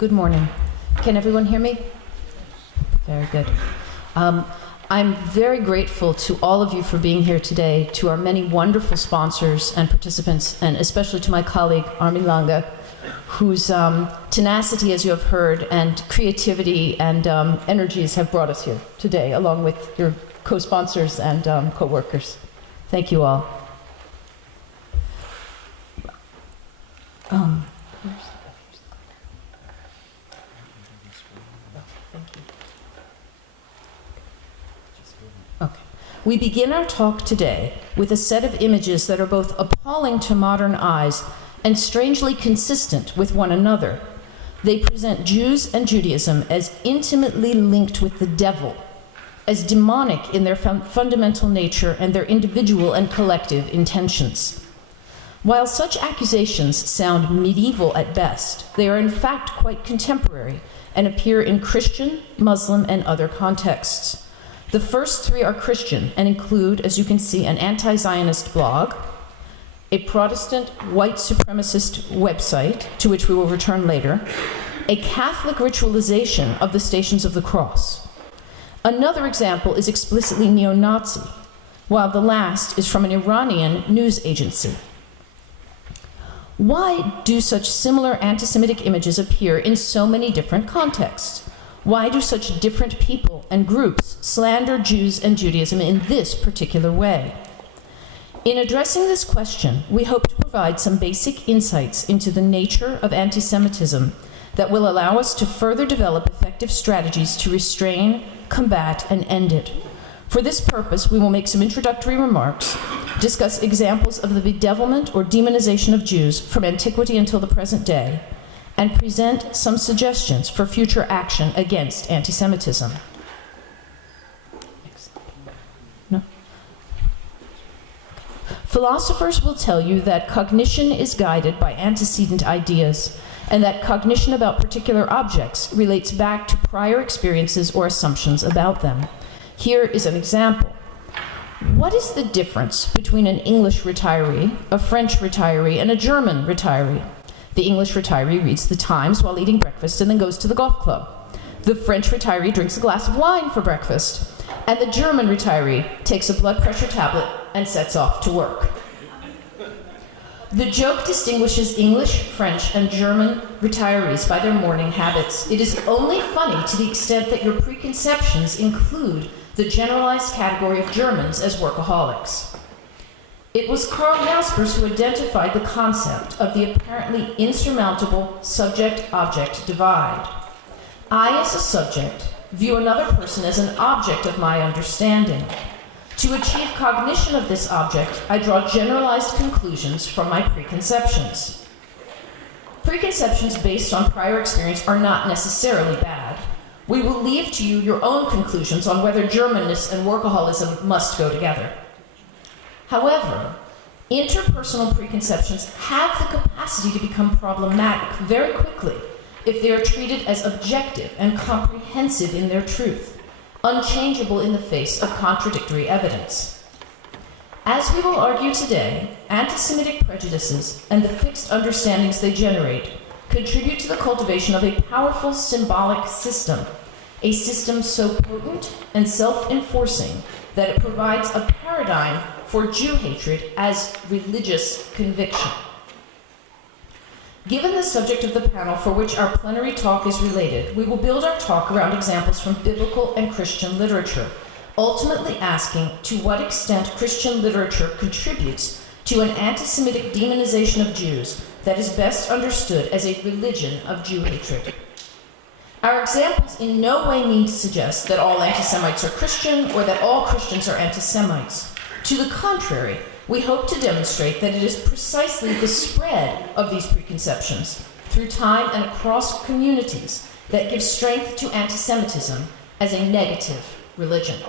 Good morning. Can everyone hear me? Very good. I'm very grateful to all of you for being here today, to our many wonderful sponsors and participants, and especially to my colleague, Armin Lange, whose tenacity, as you have heard, and creativity and energies have brought us here today, along with your co-sponsors and co-workers. Thank you all. We begin our talk today with a set of images that are both appalling to modern eyes and strangely consistent with one another. They present Jews and Judaism as intimately linked with the devil, as demonic in their fundamental nature and their individual and collective intentions. While such accusations sound medieval at best, they are in fact quite contemporary and appear in Christian, Muslim, and other contexts. The first three are Christian and include, as you can see, an anti-Zionist blog, a Protestant white supremacist website, to which we will return later, a Catholic ritualization of the Stations of the Cross. Another example is explicitly neo-Nazi, while the last is from an Iranian news agency. Why do such similar anti-Semitic images appear in so many different contexts? Why do such different people and groups slander Jews and Judaism in this particular way? In addressing this question, we hope to provide some basic insights into the nature of anti-Semitism that will allow us to further develop effective strategies to restrain, combat, and end it. For this purpose, we will make some introductory remarks, discuss examples of the bedevilment or demonization of Jews from antiquity until the present day, and present some suggestions for future action against anti-Semitism. No? Philosophers will tell you that cognition is guided by antecedent ideas, and that cognition about particular objects relates back to prior experiences or assumptions about them. Here is an example. What is the difference between an English retiree, a French retiree, and a German retiree? The English retiree reads the Times while eating breakfast and then goes to the golf club. The French retiree drinks a glass of wine for breakfast. And the German retiree takes a blood pressure tablet and sets off to work. The joke distinguishes English, French, and German retirees by their morning habits. It is only funny to the extent that your preconceptions include the generalized category of Germans as workaholics. It was Karl Jaspers who identified the concept of the apparently insurmountable subject-object divide. I, as a subject, view another person as an object of my understanding. To achieve cognition of this object, I draw generalized conclusions from my preconceptions. Preconceptions based on prior experience are not necessarily bad. We will leave to you your own conclusions on whether Germanness and workaholism must go together. However, interpersonal preconceptions have the capacity to become problematic very quickly if they are treated as objective and comprehensive in their truth, unchangeable in the face of contradictory evidence. As we will argue today, anti-Semitic prejudices and the fixed understandings they generate contribute to the cultivation of a powerful symbolic system, a system so potent and self-enforcing that it provides a paradigm for Jew hatred as religious conviction. Given the subject of the panel for which our plenary talk is related, we will build our talk around examples from biblical and Christian literature, ultimately asking to what extent Christian literature contributes to an anti-Semitic demonization of Jews that is best understood as a religion of Jew hatred. Our examples in no way mean to suggest that all anti-Semites are Christian or that all Christians are anti-Semites. To the contrary, we hope to demonstrate that it is precisely the spread of these preconceptions through time and across communities that gives strength to anti-Semitism as a negative religion.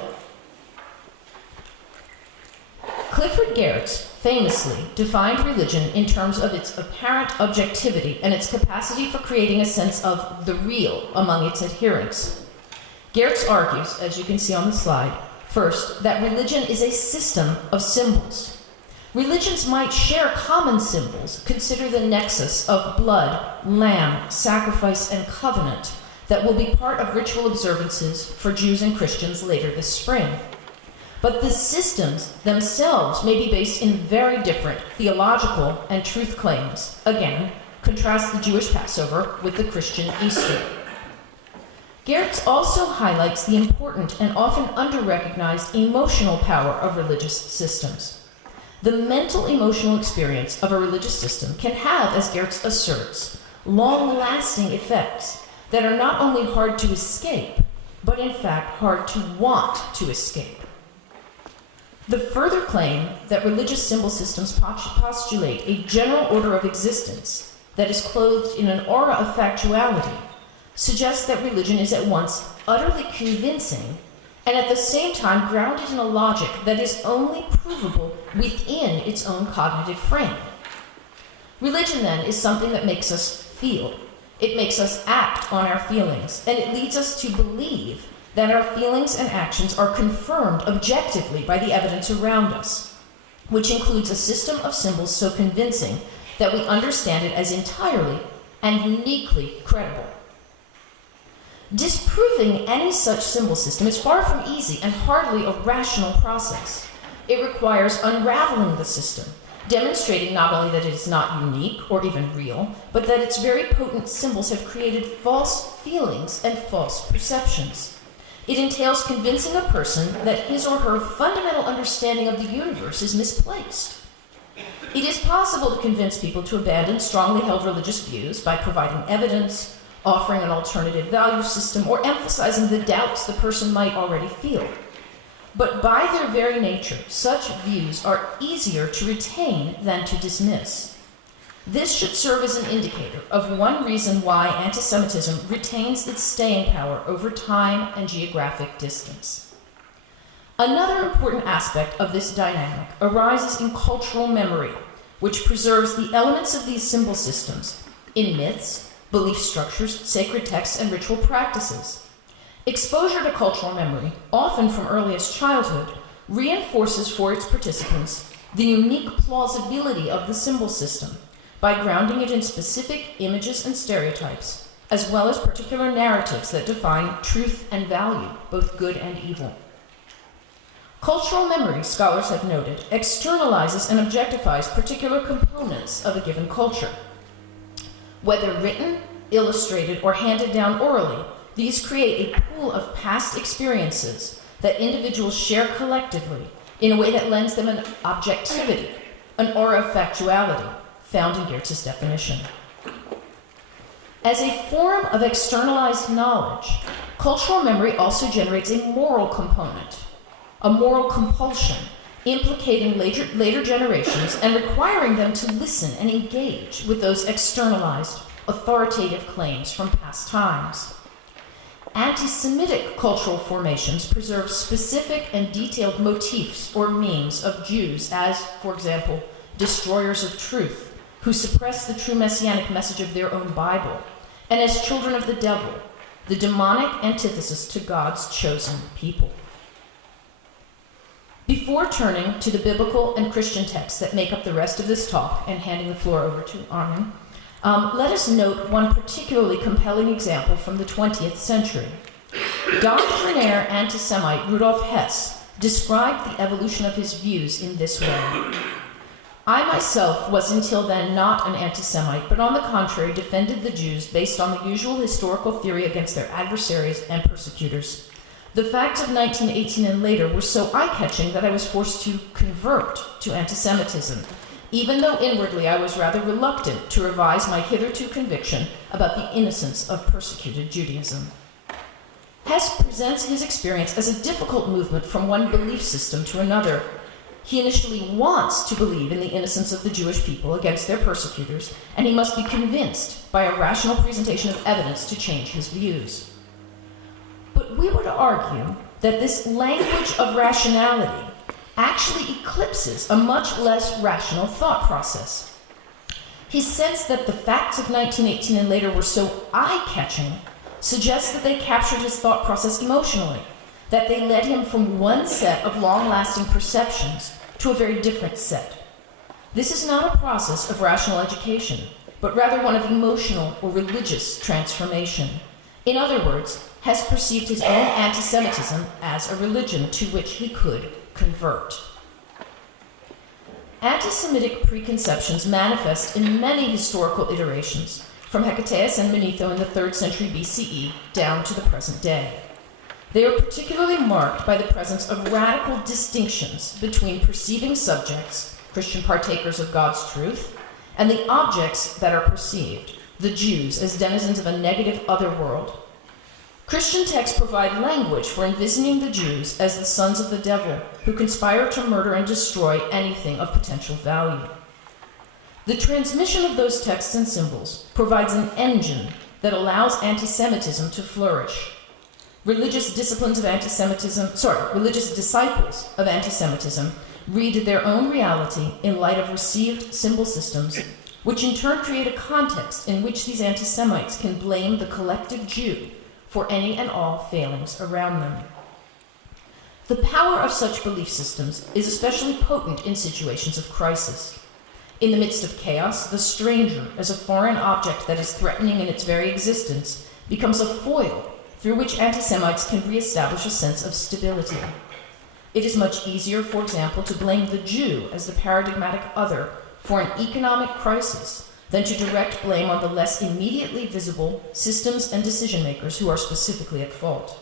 Clifford Geertz famously defined religion in terms of its apparent objectivity and its capacity for creating a sense of the real among its adherents. Geertz argues, as you can see on the slide, first, that religion is a system of symbols. Religions might share common symbols. Consider the nexus of blood, lamb, sacrifice, and covenant that will be part of ritual observances for Jews and Christians later this spring. But the systems themselves may be based in very different theological and truth claims. Again, contrast the Jewish Passover with the Christian Easter. Geertz also highlights the important and often under-recognized emotional power of religious systems. The mental emotional experience of a religious system can have, as Geertz asserts, long-lasting effects that are not only hard to escape, but in fact hard to want to escape. The further claim that religious symbol systems postulate a general order of existence that is clothed in an aura of factuality suggests that religion is at once utterly convincing and at the same time grounded in a logic that is only provable within its own cognitive frame. Religion, then, is something that makes us feel. It makes us act on our feelings, and it leads us to believe that our feelings and actions are confirmed objectively by the evidence around us, which includes a system of symbols so convincing that we understand it as entirely and uniquely credible. Disproving any such symbol system is far from easy and hardly a rational process. It requires unraveling the system, demonstrating not only that it is not unique or even real, but that its very potent symbols have created false feelings and false perceptions. It entails convincing a person that his or her fundamental understanding of the universe is misplaced. It is possible to convince people to abandon strongly held religious views by providing evidence, offering an alternative value system, or emphasizing the doubts the person might already feel. But by their very nature, such views are easier to retain than to dismiss. This should serve as an indicator of one reason why anti-Semitism retains its staying power over time and geographic distance. Another important aspect of this dynamic arises in cultural memory, which preserves the elements of these symbol systems in myths, belief structures, sacred texts, and ritual practices. Exposure to cultural memory, often from earliest childhood, reinforces for its participants the unique plausibility of the symbol system by grounding it in specific images and stereotypes, as well as particular narratives that define truth and value, both good and evil. Cultural memory, scholars have noted, externalizes and objectifies particular components of a given culture. Whether written, illustrated, or handed down orally, these create a pool of past experiences that individuals share collectively in a way that lends them an objectivity, an aura of factuality, found in Geertz's definition. As a form of externalized knowledge, cultural memory also generates a moral component, a moral compulsion, implicating later generations and requiring them to listen and engage with those externalized, authoritative claims from past times. Anti-Semitic cultural formations preserve specific and detailed motifs or memes of Jews as, for example, destroyers of truth, who suppress the true messianic message of their own Bible, and as children of the devil, the demonic antithesis to God's chosen people. Before turning to the biblical and Christian texts that make up the rest of this talk and handing the floor over to Armin, let us note one particularly compelling example from the 20th century. Doctrinaire anti-Semite Rudolf Hess described the evolution of his views in this way. I myself was until then not an anti-Semite, but on the contrary defended the Jews based on the usual historical theory against their adversaries and persecutors. The facts of 1918 and later were so eye-catching that I was forced to convert to anti-Semitism, even though inwardly I was rather reluctant to revise my hitherto conviction about the innocence of persecuted Judaism. Hess presents his experience as a difficult movement from one belief system to another. He initially wants to believe in the innocence of the Jewish people against their persecutors, and he must be convinced by a rational presentation of evidence to change his views. But we would argue that this language of rationality actually eclipses a much less rational thought process. His sense that the facts of 1918 and later were so eye-catching suggests that they captured his thought process emotionally, that they led him from one set of long-lasting perceptions to a very different set, This is not a process of rational education, but rather one of emotional or religious transformation. In other words, Hess perceived his own anti-Semitism as a religion to which he could convert. Anti-Semitic preconceptions manifest in many historical iterations, from Hecataeus and Manetho in the 3rd century BCE down to the present day. They are particularly marked by the presence of radical distinctions between perceiving subjects, Christian partakers of God's truth, and the objects that are perceived, the Jews as denizens of a negative otherworld. Christian texts provide language for envisioning the Jews as the sons of the devil who conspire to murder and destroy anything of potential value. The transmission of those texts and symbols provides an engine that allows anti-Semitism to flourish. Religious disciples of anti-Semitism read their own reality in light of received symbol systems, which in turn create a context in which these anti-Semites can blame the collective Jew for any and all failings around them. The power of such belief systems is especially potent in situations of crisis. In the midst of chaos, the stranger, as a foreign object that is threatening in its very existence, becomes a foil through which anti-Semites can reestablish a sense of stability. It is much easier, for example, to blame the Jew as the paradigmatic other for an economic crisis than to direct blame on the less immediately visible systems and decision-makers who are specifically at fault.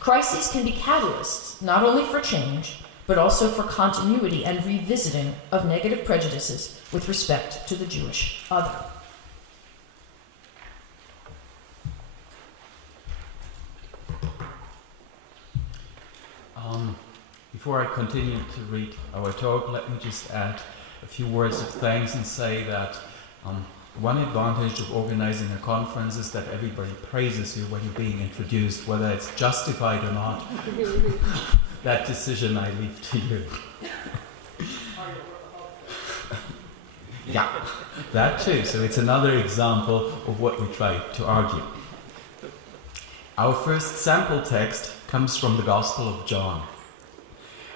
Crises can be catalysts, not only for change, but also for continuity and revisiting of negative prejudices with respect to the Jewish other. Before I continue to read our talk, let me just add a few words of thanks and say that one advantage of organizing a conference is that everybody praises you when you're being introduced, whether it's justified or not. That decision I leave to you. Yeah, that too. So it's another example of what we try to argue. Our first sample text comes from the Gospel of John.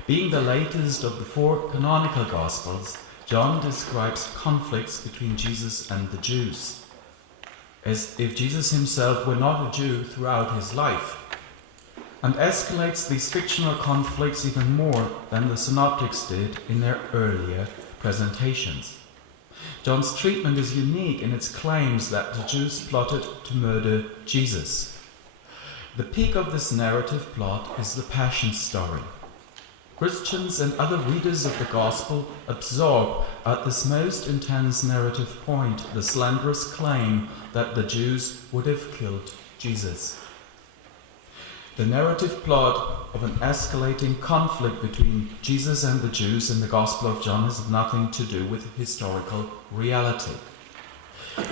Being the latest of the 4 canonical Gospels, John describes conflicts between Jesus and the Jews, as if Jesus himself were not a Jew throughout his life, and escalates these fictional conflicts even more than the synoptics did in their earlier presentations. John's treatment is unique in its claims that the Jews plotted to murder Jesus. The peak of this narrative plot is the Passion story. Christians and other readers of the Gospel absorb at this most intense narrative point the slanderous claim that the Jews would have killed Jesus. The narrative plot of an escalating conflict between Jesus and the Jews in the Gospel of John has nothing to do with historical reality.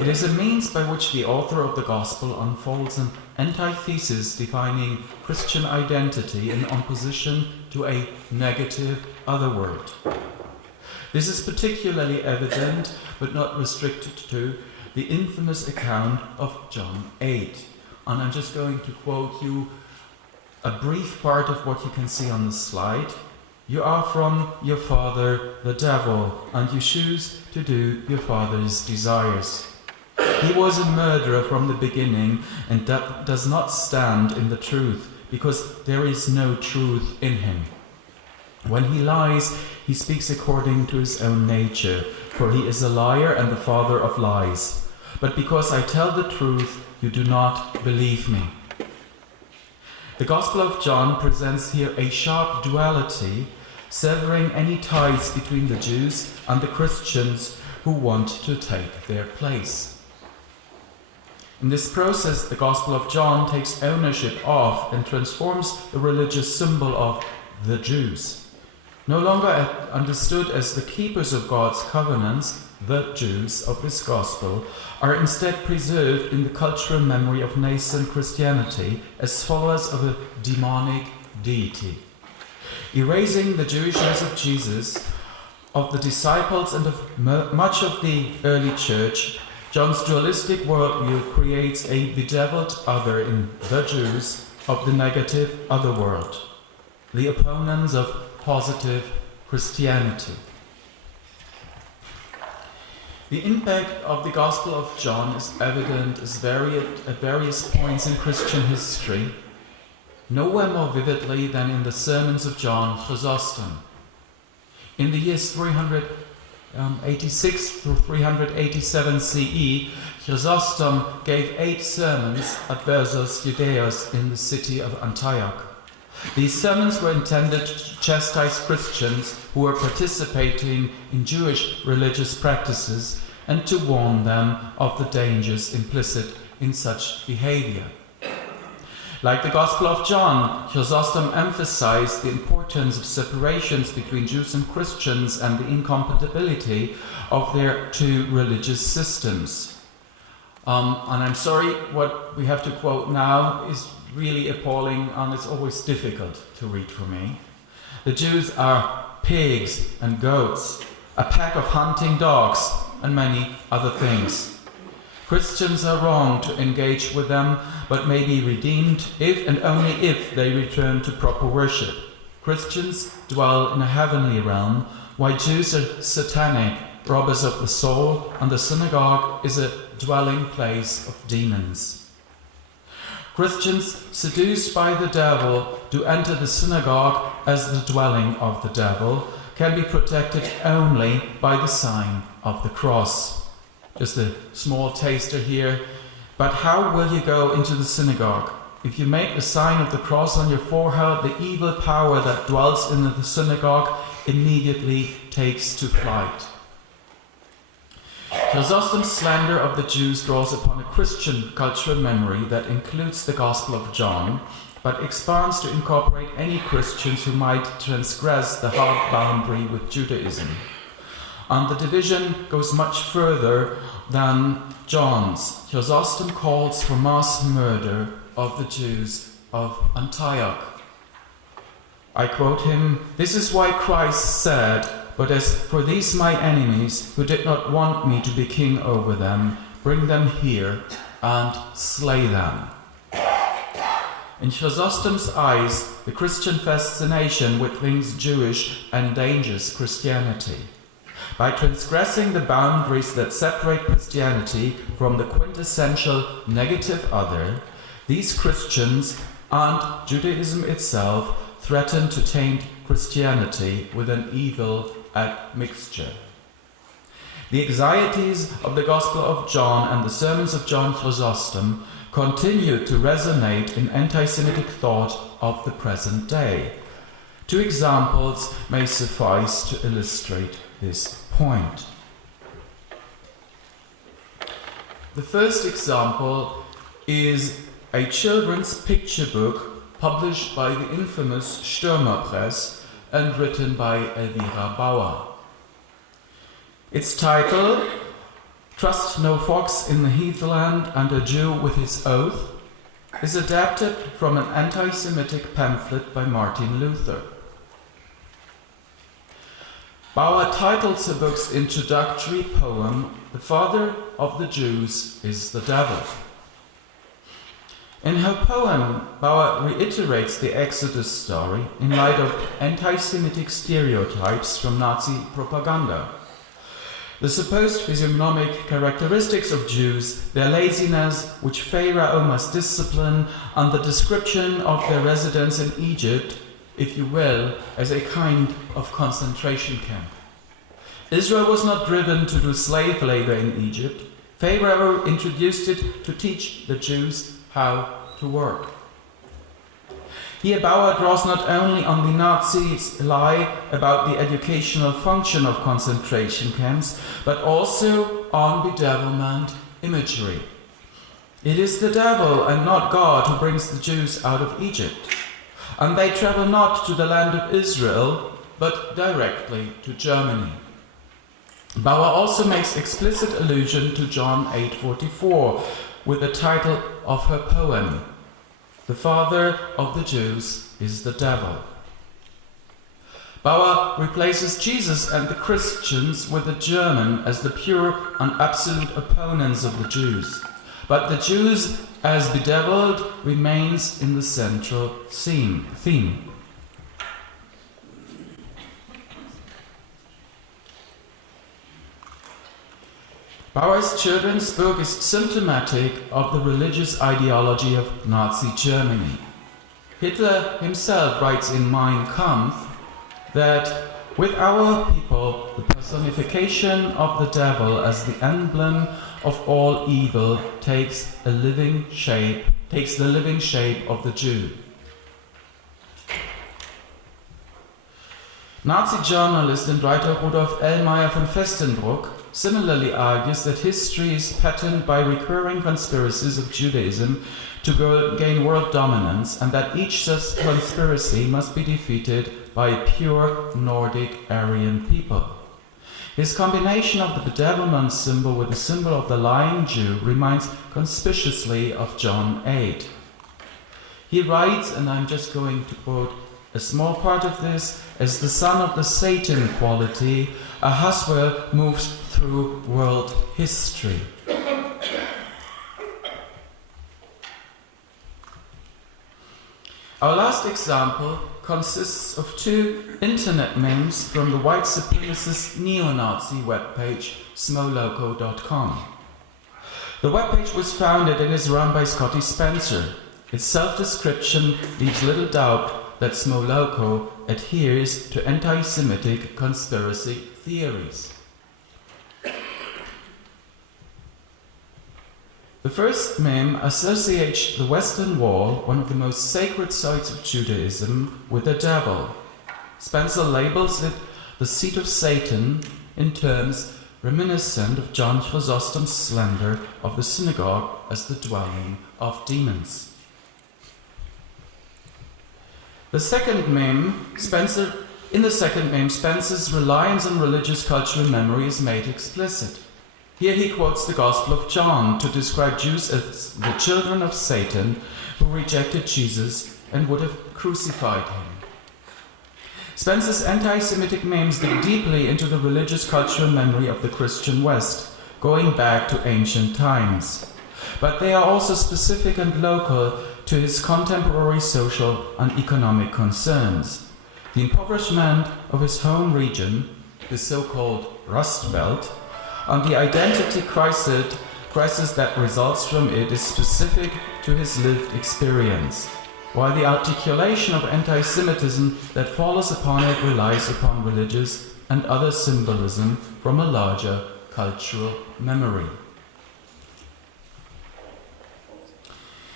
It is a means by which the author of the Gospel unfolds an antithesis defining Christian identity in opposition to a negative otherworld. This is particularly evident, but not restricted to, the infamous account of John 8. And I'm just going to quote you a brief part of what you can see on the slide. You are from your father, the devil, and you choose to do your father's desires. He was a murderer from the beginning and does not stand in the truth, because there is no truth in him. When he lies, he speaks according to his own nature, for he is a liar and the father of lies. But because I tell the truth, you do not believe me. The Gospel of John presents here a sharp duality, severing any ties between the Jews and the Christians who want to take their place. In this process, the Gospel of John takes ownership of and transforms the religious symbol of the Jews. No longer understood as the keepers of God's covenants, the Jews of this Gospel are instead preserved in the cultural memory of nascent Christianity as followers of a demonic deity. Erasing the Jewishness of Jesus, of the disciples, and of much of the early church, John's dualistic worldview creates a bedeviled other in the Jews of the negative otherworld, the opponents of positive Christianity. The impact of the Gospel of John is evident at various points in Christian history, nowhere more vividly than in the sermons of John Chrysostom. In the years 386 through 387 CE, Chrysostom gave 8 sermons adversus Judaeos in the city of Antioch. These sermons were intended to chastise Christians who were participating in Jewish religious practices and to warn them of the dangers implicit in such behavior. Like the Gospel of John, Chrysostom emphasized the importance of separations between Jews and Christians and the incompatibility of their 2 religious systems. And I'm sorry, what we have to quote now is really appalling, and it's always difficult to read for me. The Jews are pigs and goats, a pack of hunting dogs, and many other things. Christians are wrong to engage with them, but may be redeemed if and only if they return to proper worship. Christians dwell in a heavenly realm, while Jews are satanic, robbers of the soul, and the synagogue is a dwelling place of demons. Christians seduced by the devil to enter the synagogue as the dwelling of the devil can be protected only by the sign of the cross. Just a small taster here. But how will you go into the synagogue? If you make the sign of the cross on your forehead, the evil power that dwells in the synagogue immediately takes to flight. Chrysostom's slander of the Jews draws upon a Christian cultural memory that includes the Gospel of John, but expands to incorporate any Christians who might transgress the hard boundary with Judaism. And the division goes much further than John's. Chrysostom calls for mass murder of the Jews of Antioch. I quote him, "This is why Christ said, 'But as for these my enemies, who did not want me to be king over them, bring them here and slay them.'" In Chrysostom's eyes, the Christian fascination with things Jewish endangers Christianity. By transgressing the boundaries that separate Christianity from the quintessential negative other, these Christians and Judaism itself threaten to taint Christianity with an evil admixture. The anxieties of the Gospel of John and the sermons of John Chrysostom continue to resonate in anti-Semitic thought of the present day. 2 examples may suffice to illustrate this point. The first example is a children's picture book published by the infamous Stürmer Press and written by Elvira Bauer. Its title, "Trust No Fox in the Heathland and a Jew with His Oath," is adapted from an anti-Semitic pamphlet by Martin Luther. Bauer titles her book's introductory poem, "The Father of the Jews is the Devil." In her poem, Bauer reiterates the Exodus story in light of anti-Semitic stereotypes from Nazi propaganda. The supposed physiognomic characteristics of Jews, their laziness, which Pharaoh must discipline, and the description of their residence in Egypt, if you will, as a kind of concentration camp. Israel was not driven to do slave labor in Egypt. Pharaoh introduced it to teach the Jews how to work. Here Bauer draws not only on the Nazis' lie about the educational function of concentration camps, but also on bedevilment imagery. It is the devil and not God who brings the Jews out of Egypt. And they travel not to the land of Israel, but directly to Germany. Bauer also makes explicit allusion to John 8:44 with the title of her poem, "The Father of the Jews is the Devil." Bauer replaces Jesus and the Christians with the German as the pure and absolute opponents of the Jews. But the Jews as bedeviled remains in the central theme. Bauer's children's book is symptomatic of the religious ideology of Nazi Germany. Hitler himself writes in Mein Kampf that with our people, the personification of the devil as the emblem of all evil takes the living shape of the Jew. Nazi journalist and writer Rudolf Ellmeier von Festenbruck similarly argues that history is patterned by recurring conspiracies of Judaism to gain world dominance, and that each such conspiracy must be defeated by a pure Nordic Aryan people. His combination of the bedevilment symbol with the symbol of the lying Jew reminds conspicuously of John 8. He writes, and I'm just going to quote a small part of this, as the son of the Satan quality, Ahasuerus moves through world history. Our last example consists of two internet memes from the white supremacist neo-Nazi webpage smoloco.com. The webpage was founded and is run by Scotty Spencer. Its self-description leaves little doubt that Smoloco adheres to anti-Semitic conspiracy theories. The first meme associates the Western Wall, one of the most sacred sites of Judaism, with the devil. Spencer labels it the seat of Satan in terms reminiscent of John Chrysostom's slander of the synagogue as the dwelling of demons. In the second meme, Spencer's reliance on religious cultural memory is made explicit. Here he quotes the Gospel of John to describe Jews as the children of Satan who rejected Jesus and would have crucified him. Spencer's anti-Semitic memes dig deeply into the religious cultural memory of the Christian West, going back to ancient times. But they are also specific and local to his contemporary social and economic concerns. The impoverishment of his home region, the so-called Rust Belt, and the identity crisis that results from it is specific to his lived experience, while the articulation of anti-Semitism that follows upon it relies upon religious and other symbolism from a larger cultural memory.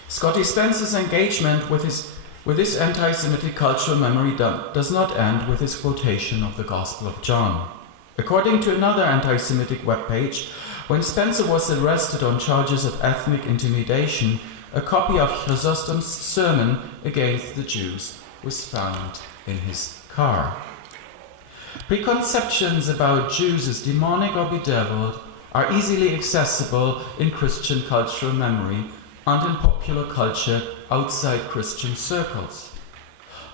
Scotty Spencer's engagement with this anti-Semitic cultural memory does not end with his quotation of the Gospel of John. According to another anti-Semitic webpage, when Spencer was arrested on charges of ethnic intimidation, a copy of Chrysostom's sermon against the Jews was found in his car. Preconceptions about Jews as demonic or bedeviled are easily accessible in Christian cultural memory and in popular culture outside Christian circles.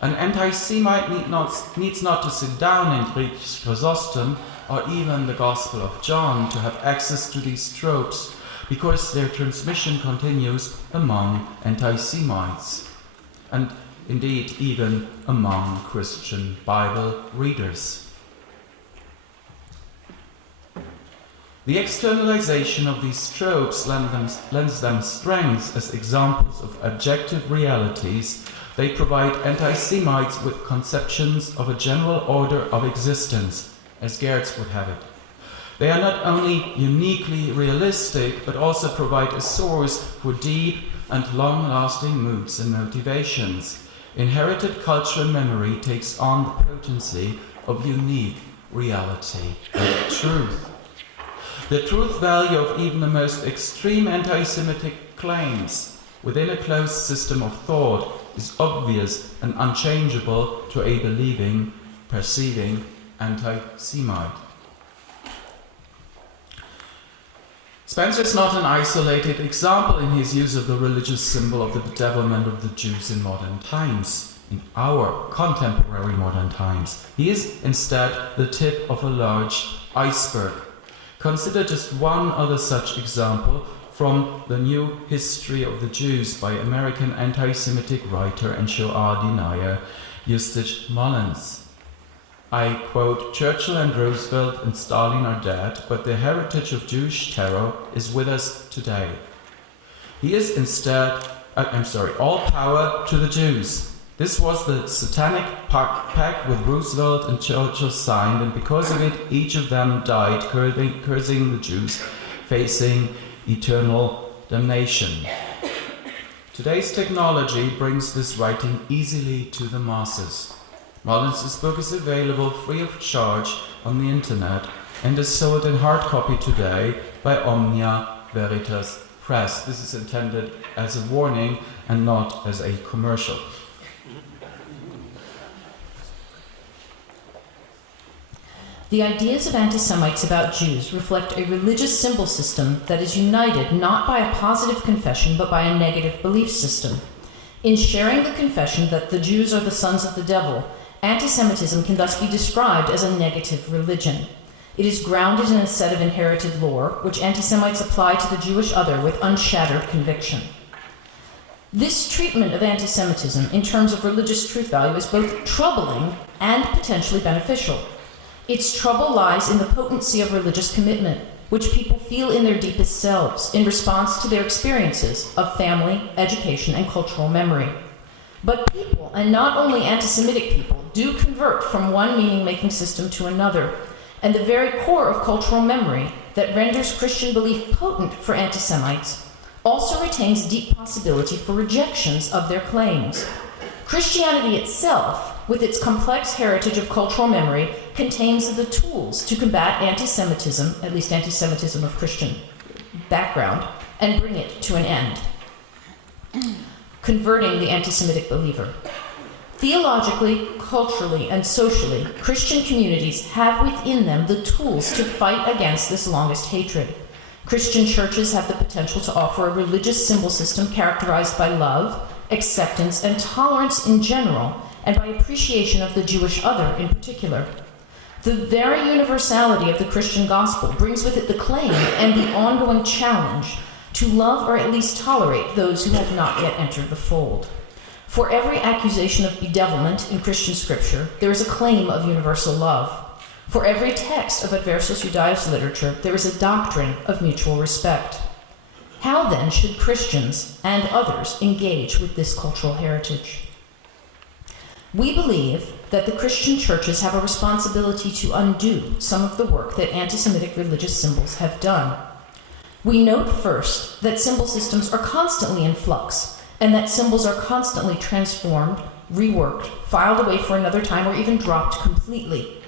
An anti-Semite needs not to sit down and read Chrysostom or even the Gospel of John to have access to these tropes, because their transmission continues among anti-Semites, and indeed even among Christian Bible readers. The externalization of these tropes lends them strength as examples of objective realities. They provide anti-Semites with conceptions of a general order of existence, as Gertz would have it. They are not only uniquely realistic, but also provide a source for deep and long-lasting moods and motivations. Inherited cultural memory takes on the potency of unique reality and truth. The truth value of even the most extreme anti-Semitic claims within a closed system of thought is obvious and unchangeable to a believing, perceiving anti-Semite. Spencer is not an isolated example in his use of the religious symbol of the bedevilment of the Jews in modern times, in our contemporary modern times. He is instead the tip of a large iceberg. Consider just one other such example from The New History of the Jews by American anti-Semitic writer and Shoah denier Eustace Mullins. I quote, "Churchill and Roosevelt and Stalin are dead, but the heritage of Jewish terror is with us today. He is instead, all power to the Jews. This was the satanic pact with Roosevelt and Churchill signed, and because of it, each of them died, cursing the Jews, facing eternal damnation." Today's technology brings this writing easily to the masses. Mullins's book is available free of charge on the internet and is sold in hard copy today by Omnia Veritas Press. This is intended as a warning and not as a commercial. The ideas of anti-Semites about Jews reflect a religious symbol system that is united not by a positive confession but by a negative belief system. In sharing the confession that the Jews are the sons of the devil, anti-Semitism can thus be described as a negative religion. It is grounded in a set of inherited lore, which anti-Semites apply to the Jewish other with unshattered conviction. This treatment of anti-Semitism in terms of religious truth value is both troubling and potentially beneficial. Its trouble lies in the potency of religious commitment, which people feel in their deepest selves in response to their experiences of family, education, and cultural memory. But people, and not only anti-Semitic people, do convert from one meaning-making system to another, and the very core of cultural memory that renders Christian belief potent for anti-Semites also retains deep possibility for rejections of their claims. Christianity itself, with its complex heritage of cultural memory, contains the tools to combat anti-Semitism, at least anti-Semitism of Christian background, and bring it to an end. Converting the anti-Semitic believer. Theologically, culturally, and socially, Christian communities have within them the tools to fight against this longest hatred. Christian churches have the potential to offer a religious symbol system characterized by love, acceptance, and tolerance in general, and by appreciation of the Jewish other in particular. The very universality of the Christian gospel brings with it the claim and the ongoing challenge to love or at least tolerate those who have not yet entered the fold. For every accusation of bedevilment in Christian scripture, there is a claim of universal love. For every text of Adversus Judaeus literature, there is a doctrine of mutual respect. How then should Christians and others engage with this cultural heritage? We believe that the Christian churches have a responsibility to undo some of the work that anti-Semitic religious symbols have done. We note first that symbol systems are constantly in flux, and that symbols are constantly transformed, reworked, filed away for another time, or even dropped completely.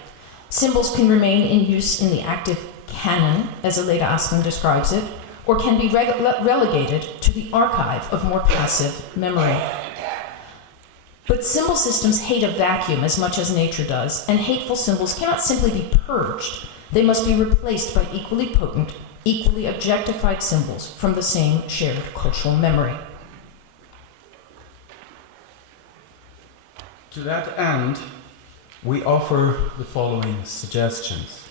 Symbols can remain in use in the active canon, as Aleida Aslan describes it, or can be relegated to the archive of more passive memory. But symbol systems hate a vacuum as much as nature does, and hateful symbols cannot simply be purged. They must be replaced by equally potent, equally objectified symbols from the same shared cultural memory. To that end, we offer the following suggestions.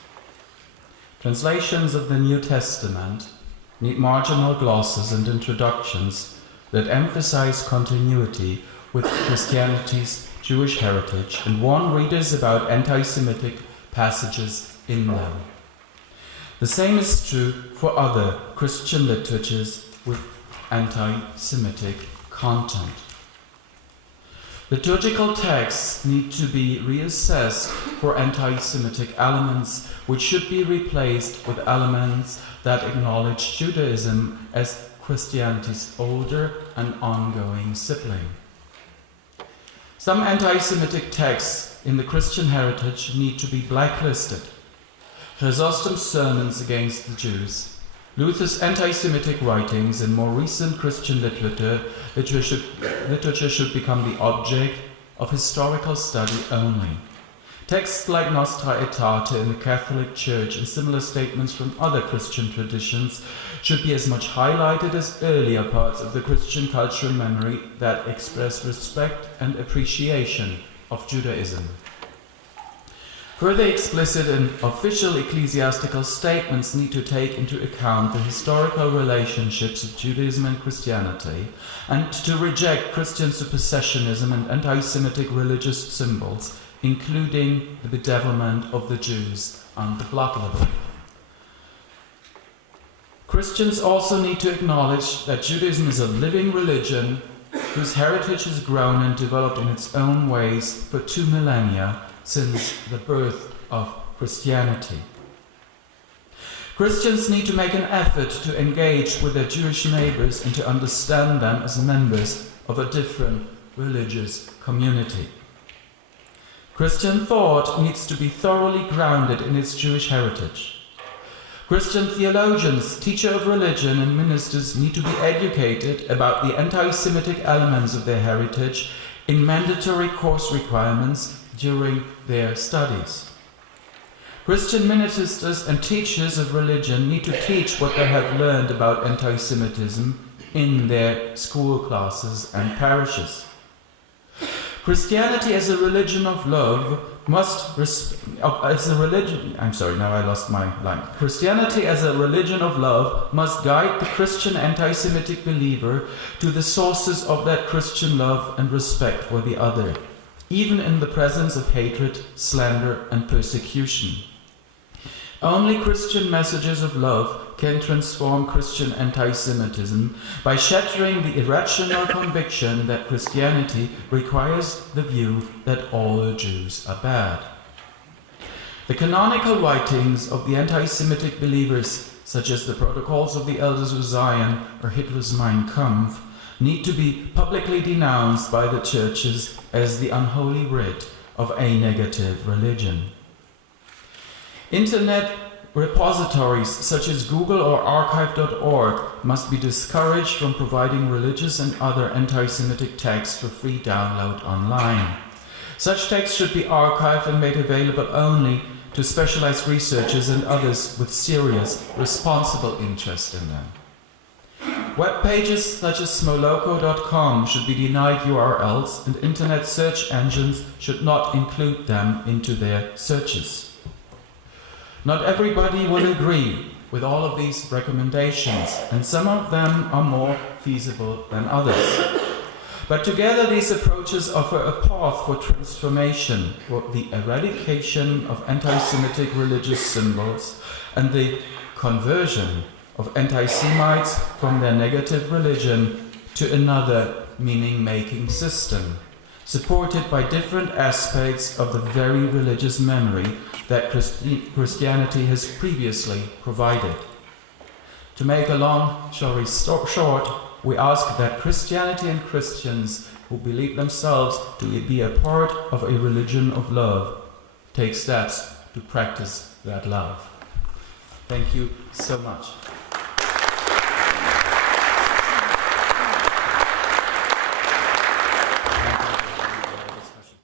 Translations of the New Testament need marginal glosses and introductions that emphasize continuity with Christianity's Jewish heritage and warn readers about anti-Semitic passages in them. The same is true for other Christian literatures with anti-Semitic content. Liturgical texts need to be reassessed for anti-Semitic elements, which should be replaced with elements that acknowledge Judaism as Christianity's older and ongoing sibling. Some anti-Semitic texts in the Christian heritage need to be blacklisted. Chrysostom's sermons against the Jews, Luther's anti-Semitic writings, and more recent Christian literature should become the object of historical study only. Texts like Nostra Aetate in the Catholic Church and similar statements from other Christian traditions should be as much highlighted as earlier parts of the Christian cultural memory that express respect and appreciation of Judaism. Further explicit and official ecclesiastical statements need to take into account the historical relationships of Judaism and Christianity, and to reject Christian supersessionism and anti-Semitic religious symbols including the bedevilment of the Jews and the blood libel. Christians also need to acknowledge that Judaism is a living religion whose heritage has grown and developed in its own ways for 2 millennia since the birth of Christianity. Christians need to make an effort to engage with their Jewish neighbors and to understand them as members of a different religious community. Christian thought needs to be thoroughly grounded in its Jewish heritage. Christian theologians, teachers of religion, and ministers need to be educated about the anti-Semitic elements of their heritage in mandatory course requirements during their studies. Christian ministers and teachers of religion need to teach what they have learned about anti-Semitism in their school classes and parishes. Christianity as a religion of love Christianity as a religion of love must guide the Christian anti-Semitic believer to the sources of that Christian love and respect for the other, even in the presence of hatred, slander, and persecution. Only Christian messages of love can transform Christian anti-Semitism by shattering the irrational conviction that Christianity requires the view that all Jews are bad. The canonical writings of the anti-Semitic believers, such as the Protocols of the Elders of Zion or Hitler's Mein Kampf, need to be publicly denounced by the churches as the unholy writ of a negative religion. Internet repositories such as Google or archive.org must be discouraged from providing religious and other anti-Semitic texts for free download online. Such texts should be archived and made available only to specialized researchers and others with serious, responsible interest in them. Web pages such as smoloco.com should be denied URLs, and internet search engines should not include them into their searches. Not everybody will agree with all of these recommendations, and some of them are more feasible than others. But together these approaches offer a path for transformation, for the eradication of anti-Semitic religious symbols and the conversion of anti-Semites from their negative religion to another meaning-making system, supported by different aspects of the very religious memory that Christianity has previously provided. To make a long story short, we ask that Christianity and Christians who believe themselves to be a part of a religion of love take steps to practice that love. Thank you so much.